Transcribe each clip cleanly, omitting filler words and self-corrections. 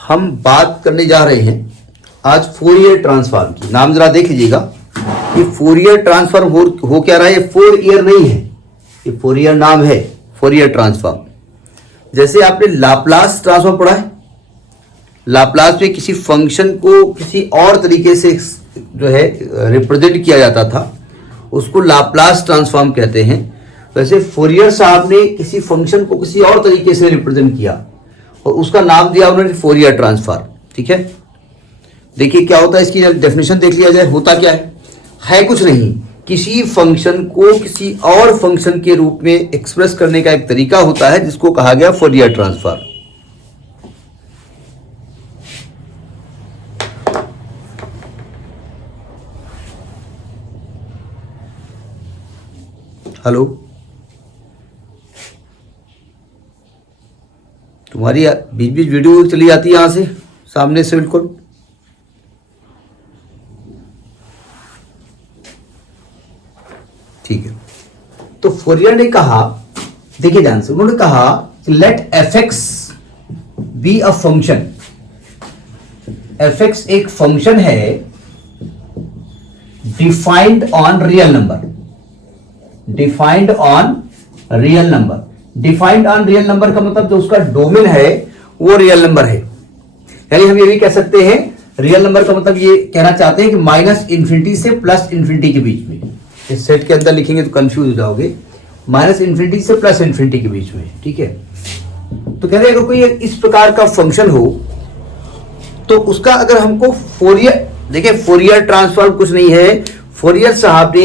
हम बात करने जा रहे हैं आज फोरियर ट्रांसफॉर्म की। नाम जरा देख लीजिएगा, ये फोरियर ट्रांसफॉर्म हो क्या रहा है। ये 4 ईयर नहीं है, ये फोरियर नाम है, फोरियर ट्रांसफॉर्म। जैसे आपने लाप्लास ट्रांसफॉर्म पढ़ा है, लाप्लास में किसी फंक्शन को किसी और तरीके से जो है रिप्रेजेंट किया जाता था, उसको लाप्लास ट्रांसफॉर्म कहते हैं। वैसे फोरियर साहब ने किसी फंक्शन को किसी और तरीके से रिप्रेजेंट किया और उसका नाम दिया उन्होंने फोरियर ट्रांसफॉर्म। ठीक है, देखिए क्या होता है, इसकी डेफिनेशन देख लिया जाए। होता क्या है कुछ नहीं, किसी फंक्शन को किसी और फंक्शन के रूप में एक्सप्रेस करने का एक तरीका होता है जिसको कहा गया फोरियर ट्रांसफॉर्म। हेलो, तुम्हारी बीच बीच वीडियो चली जाती है यहां से, सामने से बिल्कुल। ठीक है, तो फोरियर ने कहा, देखिए ध्यान से, उन्होंने कहा let F X be a function. F X एक फंक्शन है defined on real number. Defined on real number, defined on real number का मतलब जो उसका डोमेन है वो रियल नंबर है। यानी हम ये भी कह सकते हैं, रियल नंबर का मतलब ये कहना चाहते हैं कि माइनस इंफिनिटी से प्लस इंफिनिटी के बीच में। इस सेट के अंदर लिखेंगे तो कंफ्यूज हो जाओगे, माइनस इंफिनिटी से प्लस इंफिनिटी के बीच में। ठीक है, तो कहते हैं अगर कोई इस प्रकार का फंक्शन हो तो उसका अगर हमको फोरियर, देखिए फोरियर ट्रांसफॉर्म कुछ नहीं है, फोरियर साहब ने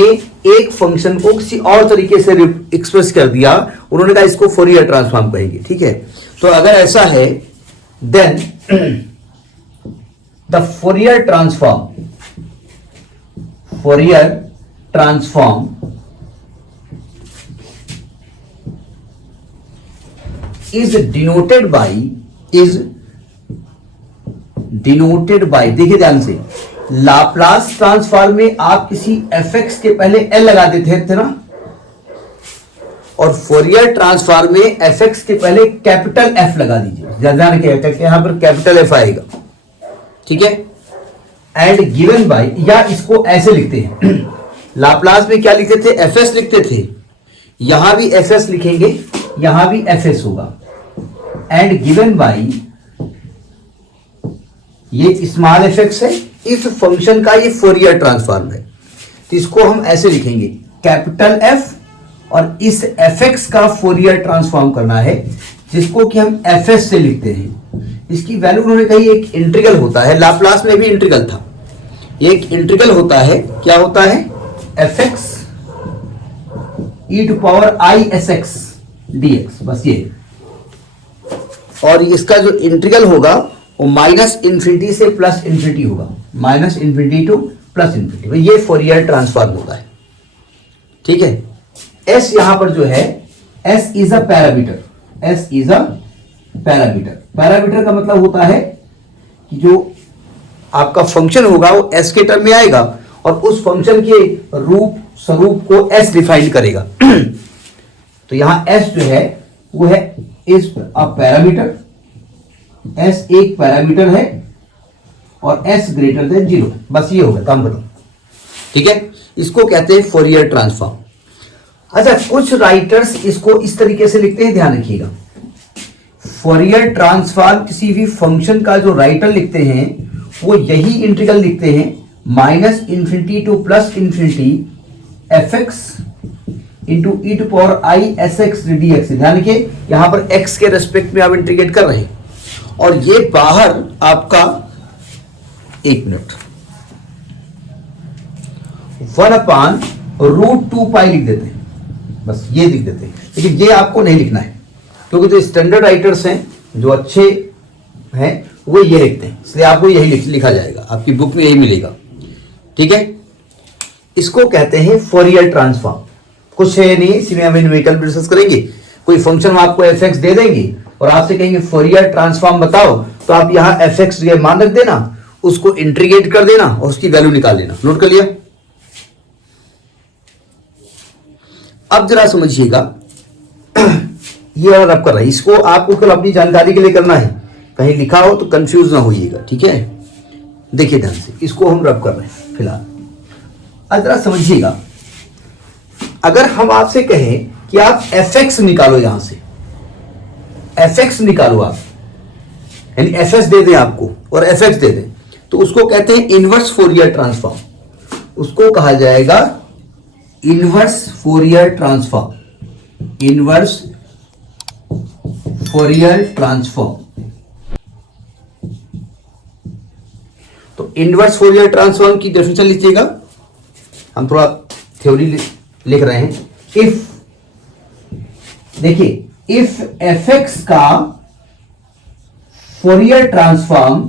एक फंक्शन को किसी और तरीके से एक्सप्रेस कर दिया, उन्होंने कहा इसको फोरियर ट्रांसफॉर्म कहेंगे। ठीक है, तो अगर ऐसा है then the Fourier transform is denoted by, देखिए ध्यान से, लाप्लास ट्रांसफॉर्म में आप किसी एफ एक्स के पहले एल लगा देते थे ना, और फोरियर ट्रांसफॉर्म में एफ एक्स के पहले कैपिटल एफ लगा दीजिए। ध्यान रखिएगा, यहां पर कैपिटल एफ आएगा। ठीक है, एंड गिवन बाय, या इसको ऐसे लिखते हैं, लाप्लास में क्या लिखते थे, एफ एस लिखते थे, यहां भी एफ एस लिखेंगे, यहां भी एफ एस होगा। एंड गिवन बाय, ये स्मॉल एफ एक्स है, इस फंक्शन का ये फोरियर ट्रांसफॉर्म है, तो इसको हम ऐसे लिखेंगे कैपिटल एफ, और इस एफ एक्स का फोरियर ट्रांसफॉर्म करना है जिसको कि हम एफ एस से लिखते हैं। इसकी वैल्यू उन्होंने कही एक इंटीग्रल होता है, लाप्लास में भी इंटीग्रल था, एक इंटीग्रल होता है, क्या होता है, F X E to power I S x D X, बस ये। और इसका जो इंटीग्रल होगा वो माइनस इंफिनिटी से प्लस इंफिनिटी होगा, minus infinity to plus infinity, ये फोरियर ट्रांसफॉर्म होता है। ठीक है, एस यहां पर जो है, S is a parameter, S is a parameter. Parameter का मतलब होता है कि जो आपका फंक्शन होगा वो एस के टर्म में आएगा और उस फंक्शन के रूप स्वरूप को एस डिफाइन करेगा। तो यहां एस जो है वो है इज अ पैरामीटर, एस एक पैरामीटर है और एस ग्रेटर देन 0, बस ये होगा, काम करो। ठीक है, इसको कहते हैं फोरियर ट्रांसफॉर्म। अच्छा, कुछ राइटर्स इसको इस तरीके से लिखते हैं, ध्यान रखिएगा, फोरियर ट्रांसफॉर्म किसी भी फंक्शन का जो राइटर लिखते हैं वो यही इंटीग्रल लिखते हैं, minus infinity to plus infinity F X into E to power I S x D X. ध्यान रखिए, यहां पर एक्स के रेस्पेक्ट में आप इंटीग्रेट कर रहे हैं, और ये बाहर आपका, एक मिनट, 1/√2π लिख देते हैं, बस ये लिख देते हैं। लेकिन ये आपको नहीं लिखना है, क्योंकि जो स्टैंडर्ड राइटर्स हैं, जो अच्छे हैं, वो ये लिखते हैं, इसलिए आपको यही लिखा जाएगा, आपकी बुक में यही मिलेगा। ठीक है, इसको कहते हैं फोरियर ट्रांसफॉर्म। कुछ है नहीं, इसमें हम न्यूमेरिकल डिस्कस करेंगे। कोई फंक्शन आपको एफ एक्स दे देंगे और आपसे कहेंगे फोरियर ट्रांसफॉर्म बताओ, तो आप यहां एफ एक्स मान रख देना, उसको इंटीग्रेट कर देना और उसकी वैल्यू निकाल लेना। नोट कर लिया? अब जरा समझिएगा, ये और अब कर रहा है, इसको आपको कल अपनी जानकारी के लिए करना है कहीं लिखा हो तो कंफ्यूज ना होइएगा, ठीक है। देखिए ध्यान से, इसको हम रब कर रहे हैं फिलहाल। अब जरा समझिएगा, अगर हम आपसे कहें कि आप fx निकालो, यहां से fx निकालो आप, यानी fs दे दें आपको और fx दे दें, तो उसको कहते हैं इनवर्स फोरियर ट्रांसफॉर्म। उसको कहा जाएगा inverse Fourier transform, inverse Fourier transform. तो इनवर्स फोरियर ट्रांसफॉर्म की डेफिनेशन लीजिएगा, हम थोड़ा थ्योरी लिख रहे हैं। इफ, देखिए, इफ fx का फोरियर ट्रांसफॉर्म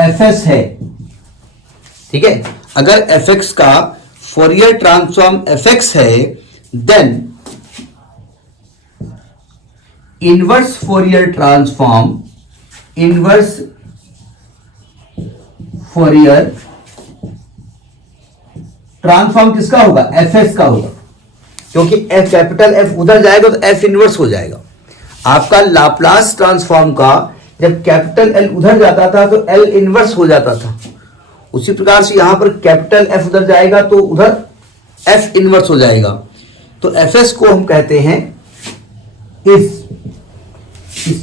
fs है, ठीक है, अगर fx का फोरियर ट्रांसफॉर्म fx है, then inverse Fourier transform, inverse Fourier transform किसका होगा? fs का होगा, क्योंकि f कैपिटल F उधर जाएगा तो f इनवर्स हो जाएगा। आपका लाप्लास ट्रांसफॉर्म का जब कैपिटल L उधर जाता था तो L इनवर्स हो जाता था, उसी प्रकार से यहां पर कैपिटल F उधर जाएगा तो उधर F इनवर्स हो जाएगा। तो fs को हम कहते हैं इस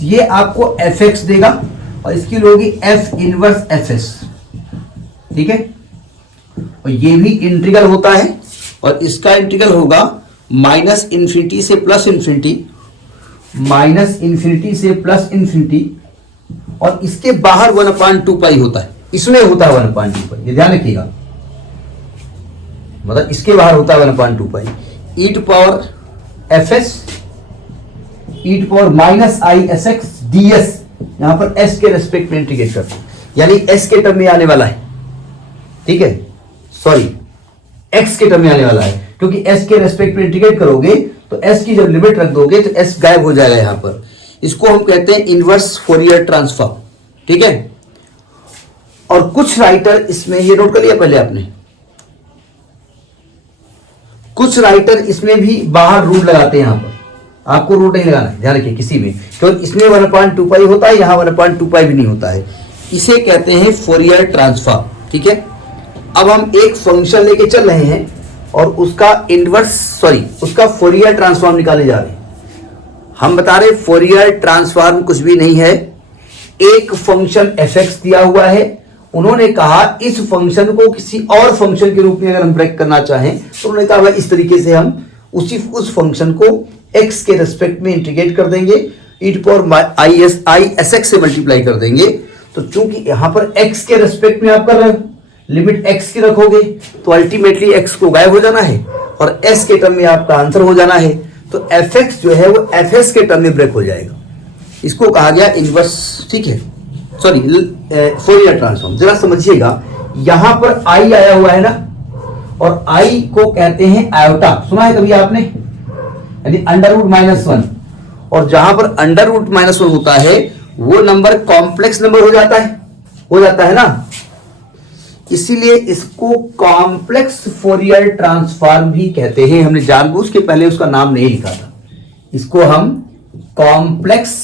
ये आपको fx देगा और इसकी होगी f इनवर्स fs, ठीक है। और ये भी इंटीग्रल होता है और इसका इंटीग्रल होगा माइनस इन्फिनिटी से प्लस इन्फिनिटी, माइनस इन्फिनिटी से प्लस इन्फिनिटी, और इसके बाहर 1/2 पाई होता है, इसमें होता है 1/2 पाई, ये ध्यान रखिएगा, मतलब इसके बाहर होता है 1/2 pi. E to power f s, e to power minus i S x d s, यहां पर एस के रेस्पेक्ट में इंटीग्रेट करते हैं, यानी एस के टर्म में आने वाला है, ठीक है, सॉरी एक्स के टर्म में आने वाला है, क्योंकि एस के रेस्पेक्ट में इंटीग्रेट करोगे तो एस की जब लिमिट रख दोगे तो एस गायब हो जाएगा यहां पर। इसको हम कहते हैं इनवर्स फोरियर ट्रांसफॉर्म, ठीक है। और कुछ राइटर इसमें, ये नोट कर लिया पहले आपने, कुछ राइटर इसमें भी बाहर रूट लगाते हैं, यहां पर आपको रूट नहीं लगाना है, ध्यान रखिए किसी में, क्योंकि इसमें 1/2 पाई होता है, यहां 1/2 पाई भी नहीं होता है। इसे कहते हैं फोरियर ट्रांसफॉर्म, ठीक है। अब हम एक फंक्शन लेके चल रहे हैं और उसका इनवर्स, सॉरी, उसका फोरियर ट्रांसफॉर्म निकालने जा रहे हैं। हम बता रहे फोरियर ट्रांसफॉर्म कुछ भी नहीं है, एक फंक्शन fx दिया हुआ है, उन्होंने कहा इस फंक्शन को किसी और फंक्शन के रूप में अगर हम ब्रेक करना चाहें तो उन्होंने कहा इस तरीके से हम उस फंक्शन को x के रेस्पेक्ट में इंटीग्रेट कर देंगे, e to power I S x से मल्टीप्लाई कर देंगे। तो चूंकि यहां पर x के रेस्पेक्ट में आप कर रहे हो, लिमिट x की रखोगे तो अल्टीमेटली x को गायब हो जाना है और s के टर्म में आपका आंसर हो जाना है, तो fx जो है वो fs के टर्म में ब्रेक हो जाएगा। इसको कहा गया इनवर्स, ठीक है, सॉरी फोरियर ट्रांसफॉर्म। जरा समझिएगा, यहां पर i आया हुआ है ना, और i को कहते हैं आयोटा, सुना है कभी आपने, यानी √-1, और जहां पर √-1 होता है वो नंबर कॉम्प्लेक्स नंबर हो जाता है ना, इसीलिए इसको कॉम्प्लेक्स फोरियर ट्रांसफॉर्म भी कहते हैं। हमने जानबूझ के पहले उसका नाम नहीं लिखा था, इसको हम कॉम्प्लेक्स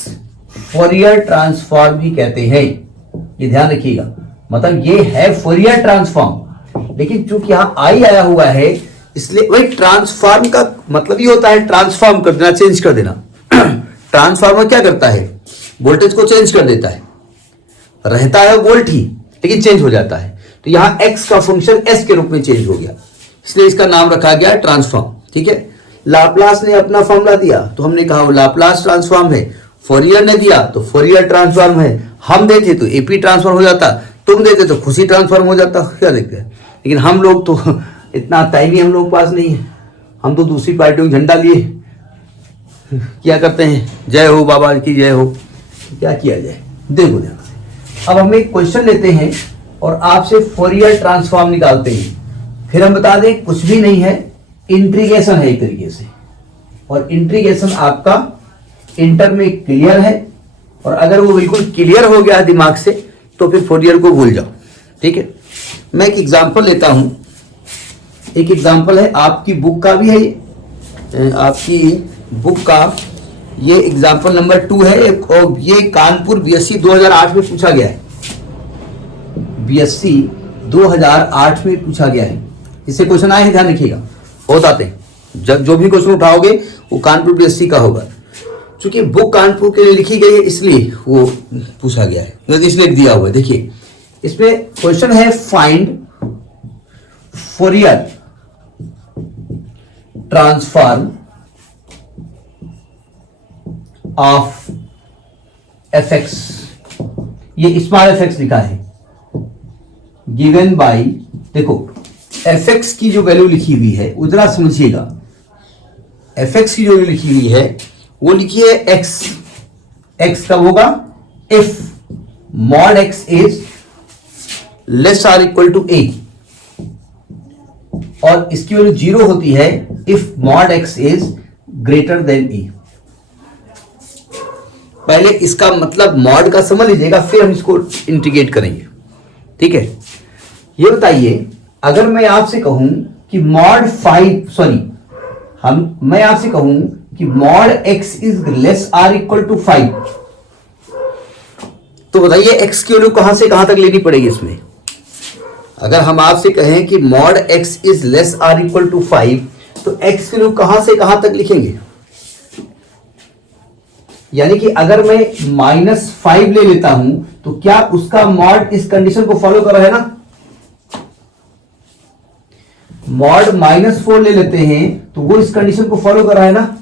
फोरियर ट्रांसफॉर्म भी कहते हैं, ये ध्यान रखिएगा। मतलब ये है फोरियर ट्रांसफॉर्म, लेकिन चूंकि यहां आई आया हुआ है इसलिए, वही ट्रांसफॉर्म का मतलब ही होता है ट्रांसफॉर्म कर देना, चेंज कर देना। ट्रांसफॉर्मर क्या करता है? वोल्टेज को चेंज कर देता है, रहता है वोल्ट ही लेकिन चेंज हो जाता है। तो यहां x का फंक्शन s के रूप में चेंज हो गया, इसलिए इसका नाम रखा गया ट्रांसफॉर्म, ठीक है। लाप्लास ने अपना फॉर्मूला दिया तो हमने कहा वो लाप्लास ट्रांसफॉर्म है, फोरियर ने दिया तो फोरियर ट्रांसफॉर्म है, हम देते तो एपी ट्रांसफॉर्म हो जाता, तुम देते तो खुशी ट्रांसफॉर्म हो जाता, क्या देखते हैं। लेकिन हम लोग तो इतना टाइम ही हम लोग पास नहीं है, हम तो दूसरी पार्टियों का झंडा लिए क्या करते हैं, जय हो बाबा की जय हो, क्या किया जाए। देखो ध्यान से, अब हम एक क्वेश्चन लेते हैं और आपसे फोरियर ट्रांसफॉर्म निकालते हैं, फिर हम बता दें कुछ भी नहीं है, इंटीग्रेशन है एक तरीके से, और इंटीग्रेशन आपका इंटर में क्लियर है, और अगर वो बिल्कुल क्लियर हो गया दिमाग से तो फिर फोरियर को भूल जाओ, ठीक है। मैं एक एग्जांपल लेता हूं, एक एग्जांपल है आपकी बुक का भी है, आपकी बुक का ये एग्जाम्पल नंबर 2 है और ये कानपुर बीएससी 2008 में पूछा गया है। बीएससी 2008 में पूछा गया है, इससे क्वेश्चन आए हैं, ध्यान रखिएगा, बहुत आते हैं। जब जो भी क्वेश्चन उठाओगे वो कानपुर बीएससी का होगा, क्योंकि बुक कानपुर के लिए लिखी गई है इसलिए वो पूछा गया है, इसलिए दिया हुआ है। देखिए इसमें क्वेश्चन है find Fourier transform of FX, ये स्मॉल एफएक्स लिखा है, गिवन बाय, देखो एफएक्स की जो वैल्यू लिखी हुई है उधर समझिएगा, एफएक्स की जो वैल्यू लिखी हुई है वो लिखी है एक्स, एक्स कब होगा, if mod x is less or equal to a, और इसकी वैल्यू 0 होती है if mod x is greater than a. पहले इसका मतलब मॉड का समझ लीजिएगा, फिर हम इसको इंटीग्रेट करेंगे, ठीक है। ये बताइए अगर मैं आपसे कहूं कि मॉड 5 सॉरी मैं आपसे कहूं कि mod x is less or equal to 5, तो बताइए एक्स की वैल्यू कहां से कहां तक लेनी पड़ेगी इसमें। अगर हम आपसे कहें कि mod x is less or equal to 5, तो एक्स की वैल्यू कहां से कहां तक लिखेंगे। यानी कि अगर मैं -5 ले लेता हूं तो क्या उसका मॉड इस कंडीशन को फॉलो कर रहा है ना। मॉड -4 ले लेते हैं तो वो इस कंडीशन को फॉलो कर रहा है ना।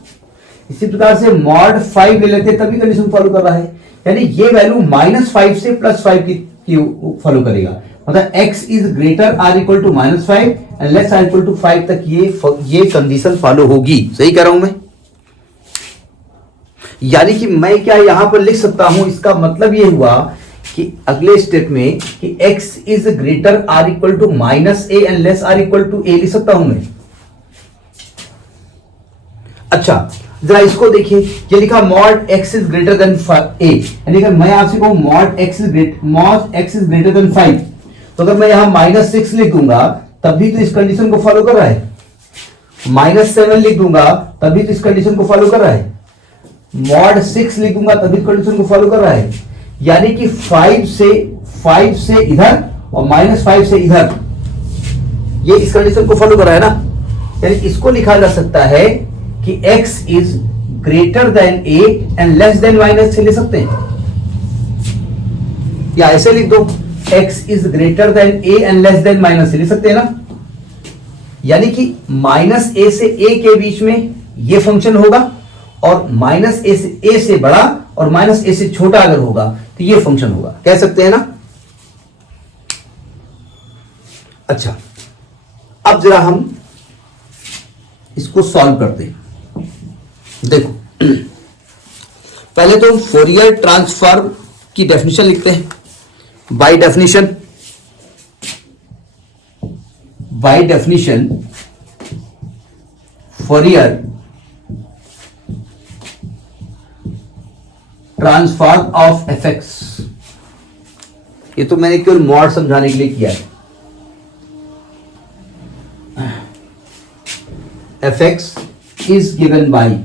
इसी प्रकार से मॉड 5 ले लेते हैं तभी कंडीशन फॉलो कर रहा है, यानी ये वैल्यू -5 से +5 की फॉलो करेगा। मतलब x is greater or equal to -5 and less or equal to 5 तक ये कंडीशन फॉलो होगी। सही कह रहा हूं मैं। यानी कि मैं क्या यहां पर लिख सकता हूं, इसका मतलब ये हुआ कि अगले स्टेप में कि x is greater or equal to -a and less or equal to a लिख सकता हूं मैं। अच्छा जरा इसको देखिए, ये लिखा mod x is greater then a, यानी कि मैं आपसे कहूं mod x is greater then 5, तो अगर मैं यहां -6 लिख दूंगा तभी तो इस कंडीशन को फॉलो कर रहा है, -7 लिख दूंगा तभी तो इस कंडीशन को फॉलो कर रहा है, मॉड 6 लिख दूंगा तभी कंडीशन को फॉलो कर रहा है। यानी कि 5 से इधर और -5 से इधर, ये इस कंडीशन को फॉलो कर रहा है ना। यानी इसको लिखा जा सकता है कि x is greater then a and less than -3 ले सकते हैं, या ऐसे लिख दो x is greater then a and less than -3 ले सकते हैं ना। यानी कि -a से a के बीच में ये फंक्शन होगा और -a से बड़ा और -a से छोटा अगर होगा तो ये फंक्शन होगा, कह सकते हैं ना। अच्छा अब जरा हम इसको सॉल्व करते हैं। देखो पहले तो हम फोरियर ट्रांसफॉर्म की डेफिनेशन लिखते हैं। By definition Fourier transform of FX, ये तो मैंने केवल मॉड समझाने के लिए किया है। एफएक्स इज गिवन बाय,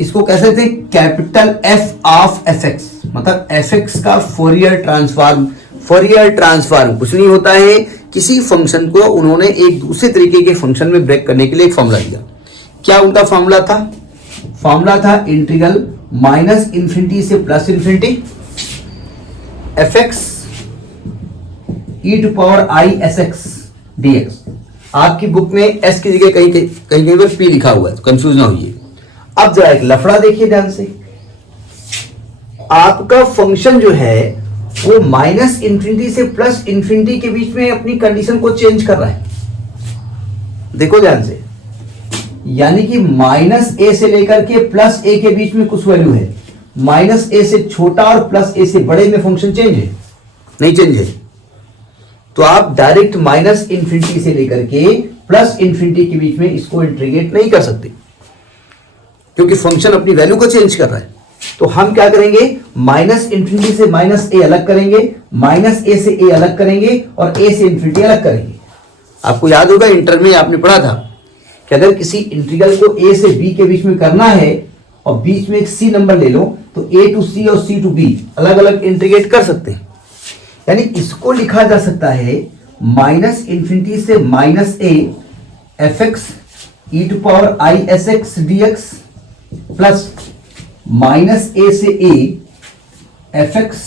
इसको कह सकते हैं कैपिटल एफ ऑफ एफएक्स, मतलब एफएक्स का फोरियर ट्रांसफॉर्म। फोरियर ट्रांसफॉर्म कुछ नहीं होता है, किसी फंक्शन को उन्होंने एक दूसरे तरीके के फंक्शन में ब्रेक करने के लिए एक फॉर्मूला दिया। क्या उनका फॉर्मूला था? फॉर्मूला था इंटीग्रल -∞ से +∞ fx e⁻⁰ dx। आपकी बुक में s की जगह कहीं पर p लिखा हुआ है, तो कंफ्यूज ना होइए। अब जरा एक लफड़ा देखिए ध्यान से, आपका फंक्शन जो है वो -∞ से +∞ के बीच में अपनी कंडीशन को चेंज कर रहा है। देखो ध्यान से, यानी कि -a से लेकर के +a के बीच में कुछ वैल्यू है, -a से छोटा और +a से बड़े में फंक्शन चेंज है? नहीं चेंज है। तो आप डायरेक्ट -∞ से लेकर के +∞ के बीच में इसको इंटीग्रेट नहीं कर सकते, क्योंकि फंक्शन अपनी वैल्यू को चेंज कर रहा है। तो हम क्या करेंगे, -∞ से -a अलग करेंगे, -a से a अलग करेंगे और a से ∞ अलग करेंगे। आपको याद होगा इंटर में आपने पढ़ा था कि अगर किसी इंटीग्रल को a से b के बीच में करना है और बीच में एक c नंबर ले लो तो a टू c और c टू b अलग अलग इंटीग्रेट कर सकते हैं। यानी इसको लिखा जा सकता है माइनस इंफिनिटी से minus a fx e to power i sx dx plus minus a से a fx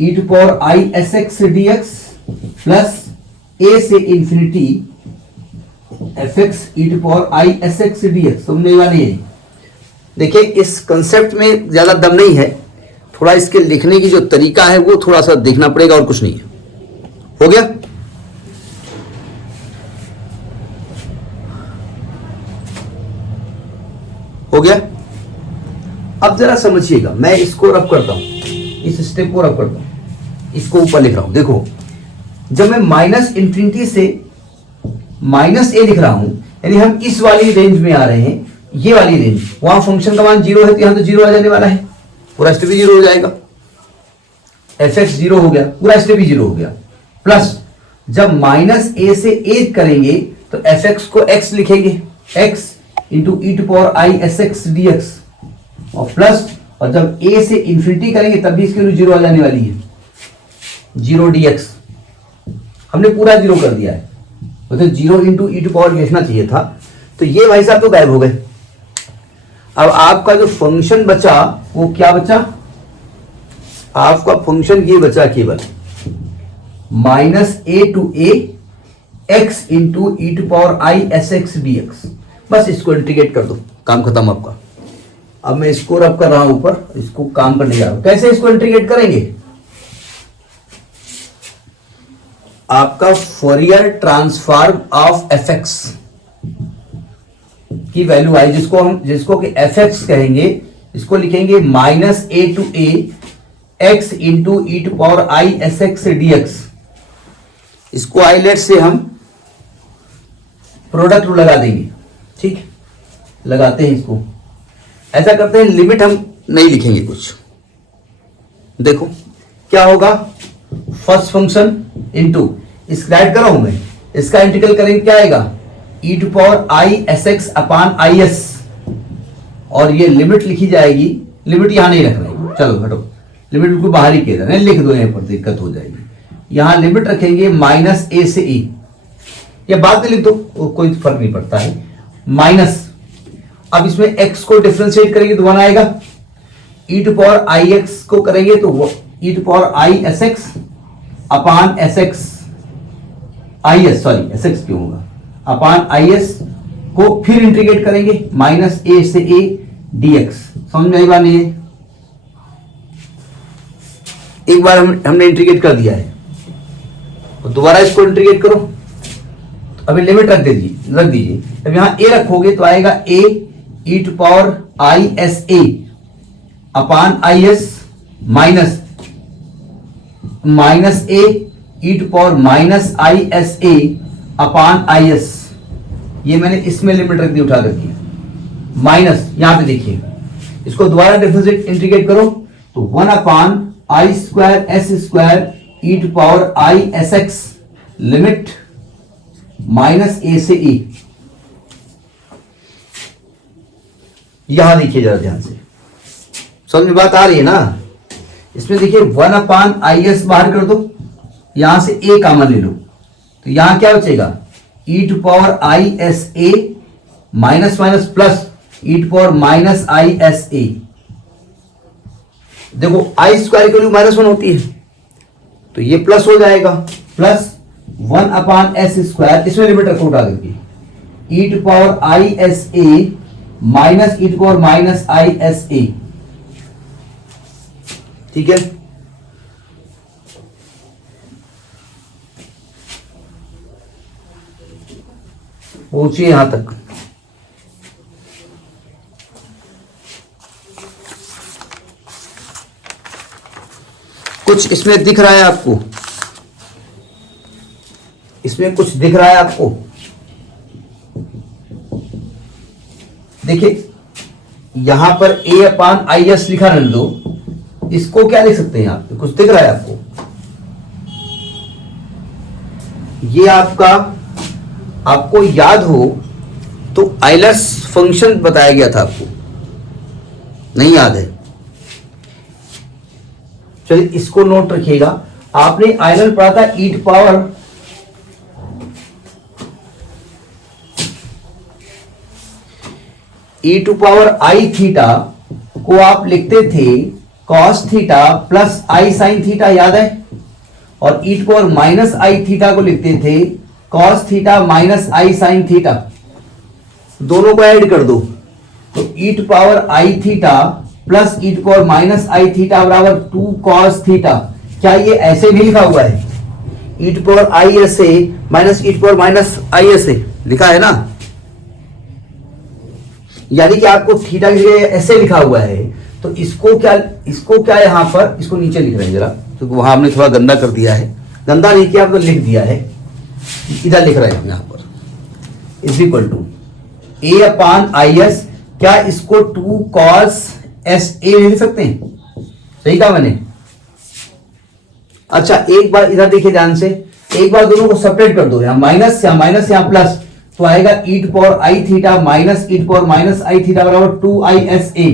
e to power i sx dx plus a से infinity fx e to power i sx dx। समझने वाली है। देखिए इस concept में ज्यादा दम नहीं है, थोड़ा इसके लिखने की जो तरीका है वो थोड़ा सा देखना पड़ेगा और कुछ नहीं है। हो गया? हो गया? अब जरा समझिएगा, मैं इसको रब करता हूं, इस स्टेप को रब करता हूं, इसको ऊपर लिख रहा हूं। देखो जब मैं माइनस इंफिनिटी से माइनस ए लिख रहा हूं यानी हम इस वाली रेंज में आ रहे हैं, ये वाली रेंज, वहां फंक्शन का मान 0 है तो यहां तो 0 आ जाने वाला है, पूरा स्टेप भी 0 हो जाएगा। fx 0 हो गया, पूरा स्टेप भी 0 हो गया। प्लस जब माइनस ए से ए करेंगे तो fx को x लिखेंगे, x into E to power I S x D X, और प्लस, और जब a से इंफिनिटी करेंगे तब भी इसकी वैल्यू 0 आ जाने वाली है, 0 dx। हमने पूरा 0 कर दिया है, मतलब 0 इंटू ई टू पावर लिखना चाहिए था, तो ये भाई साहब तो गायब हो गए। अब आपका जो फंक्शन बचा वो क्या बचा? आपका फंक्शन ये बचा केवल minus A to A X into E to power I S x D X. बस इसको इंटीग्रेट कर दो, काम खत्म आपका। अब मैं इसको रब कर रहा हूं ऊपर, इसको काम करने जा रहा हूं। कैसे इसको इंटीग्रेट करेंगे? आपका फोरियर ट्रांसफॉर्म ऑफ fx की वैल्यू आई, जिसको कि fx कहेंगे, इसको लिखेंगे minus A to A X into E to power I S x D X. इसको आईलेट से हम प्रोडक्ट लगा देंगे, ठीक, लगाते हैं इसको। ऐसा करते हैं, लिमिट हम नहीं लिखेंगे कुछ। देखो क्या होगा, फर्स्ट फंक्शन इंटू, इसको राइट कर रहा हूं मैं, इसका इंटीग्रल करेंगे क्या आएगा, e to power I S x upon I s, और ये लिमिट लिखी जाएगी, लिमिट यहां नहीं रख रहे, चलो हटो, लिमिट बिल्कुल बाहर ही किया नहीं, लिख दो, यहां पर दिक्कत हो जाएगी। यहां लिमिट रखेंगे माइनस ए से ई, या बाद में लिख दो, कोई फर्क नहीं पड़ता है, माइनस, अब इसमें x को डिफरेंशिएट करेंगे तो 1 आएगा, e to power i x को करेंगे तो e to power I S x upon s x i s, sorry s x क्यों होगा, अपान आई एस को फिर इंटीग्रेट करेंगे माइनस ए से ए डी एक्स। समझ में आई बात नहीं है? एक बार हमने इंटीग्रेट कर दिया है, तो दोबारा इसको इंटीग्रेट करो, तो अभी लिमिट रख दीजिए। अब यहां ए रखोगे तो आएगा a e to power I S a upon I s minus a e to power minus i S a upon I s. ये मैंने इसमें लिमिट रख दी उठा करके, माइनस, यहां पे देखिए, इसको दोबारा डिफरेंशिएट इंटीग्रेट करो तो 1 upon i square s square e to power I S x, limit minus a से ई। यहां देखिए जरा ध्यान से, समझ में बात आ रही है ना? इसमें देखिए 1 अपान आई एस बाहर कर दो, यहां से ए कॉमन ले लो, तो यहां क्या बचेगा, e to power I S a minus minus plus e to power minus i S a. देखो आई स्क्वायर की वैल्यू -1 होती है, तो ये प्लस हो जाएगा, प्लस 1 अपान एस स्क्वायर, इसमें लिमिट रखो उठा करके, e to power I S a minus e to power minus i S a. ठीक है, पहुंचिए यहां तक। कुछ इसमें दिख रहा है आपको? इसमें कुछ दिख रहा है आपको? देखिए यहां पर ए अपान आई एस लिखा रहने दो, इसको क्या लिख सकते हैं आप? कुछ दिख रहा है आपको? ये आपको याद हो तो आइलर्स फंक्शन बताया गया था आपको, नहीं याद है? चलिए इसको नोट रखिएगा। आपने आइलर पढ़ा था e to power I theta को आप लिखते थे cos theta plus I sine theta, याद है? और e to power minus I theta को लिखते थे cos theta minus I sine theta. दोनों को ऐड कर दो तो e to power I theta plus e to power minus I theta बराबर 2 कॉस थीटा। क्या ये ऐसे भी लिखा हुआ है? e to power i s minus e to power minus i ऐसे लिखा है ना, यानी कि आपको थीटा के लिए ऐसे लिखा हुआ है। तो इसको क्या यहां पर इसको नीचे लिख रहे हैं जरा, तो वहां हमने थोड़ा गंदा कर दिया है, गंदा नहीं किया, तो लिख दिया है, इधर लिख रहे हैं हम यहां पर is equal to A upon I S. क्या इसको 2 कॉस एस ए लिख सकते हैं? सही कहा मैंने? अच्छा एक बार इधर देखिए ध्यान से, एक बार दोनों को सेपरेट कर दो, यहां माइनस यहां प्लस, तो आएगा e to power I theta minus e to power minus I theta बराबर 2 I S A,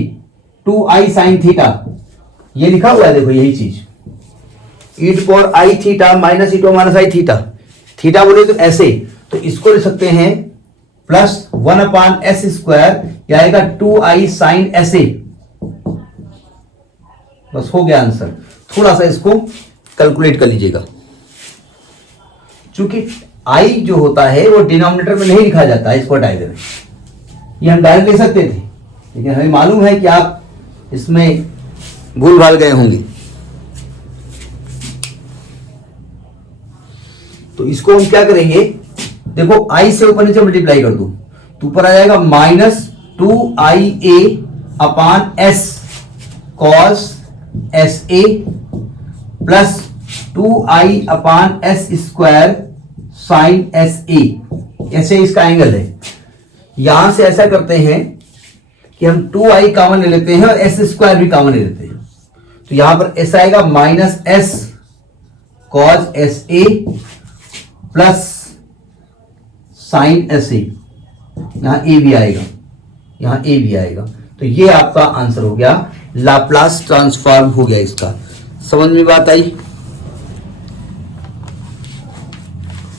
2 I sine theta. ये लिखा हुआ है देखो, यही चीज e to power I theta minus e to power minus I theta. Theta बोले तो ऐसे, तो इसको लिख सकते हैं प्लस 1 अपान एस स्क्वायर, यह आएगा 2 आई साइन एस ए। बस हो गया आंसर। थोड़ा सा इसको कैलकुलेट कर लीजिएगा, चूंकि आई जो होता है वो डिनोमिनेटर में नहीं लिखा जाता है, इसको हटा देना। ये हम डायरेक्ट ले सकते थे, लेकिन हमें मालूम है कि आप इसमें भूल भाल गए होंगे, तो इसको हम क्या करेंगे, देखो आई से ऊपर नीचे मल्टीप्लाई कर दो तो ऊपर आ जाएगा minus 2 I A upon S cos S A plus 2 I upon s square sine S A. ऐसे इसका एंगल है। यहां से ऐसा करते हैं कि हम 2 आई कॉमन ले लेते हैं और एस स्क्वायर भी कॉमन ले लेते हैं, तो यहां पर ऐसा आएगा minus S cos S A plus sign S A. यहां ए भी आएगा, यहां ए भी आएगा, तो ये आपका आंसर हो गया, लाप्लास ट्रांसफॉर्म हो गया इसका। समझ में बात आई?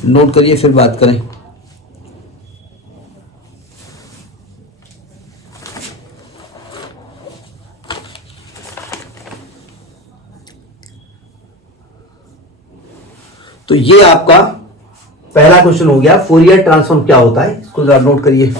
नोट करिए फिर बात करें। तो ये आपका पहला क्वेश्चन हो गया, फोरियर ट्रांसफॉर्म क्या होता है, इसको जरा नोट करिए।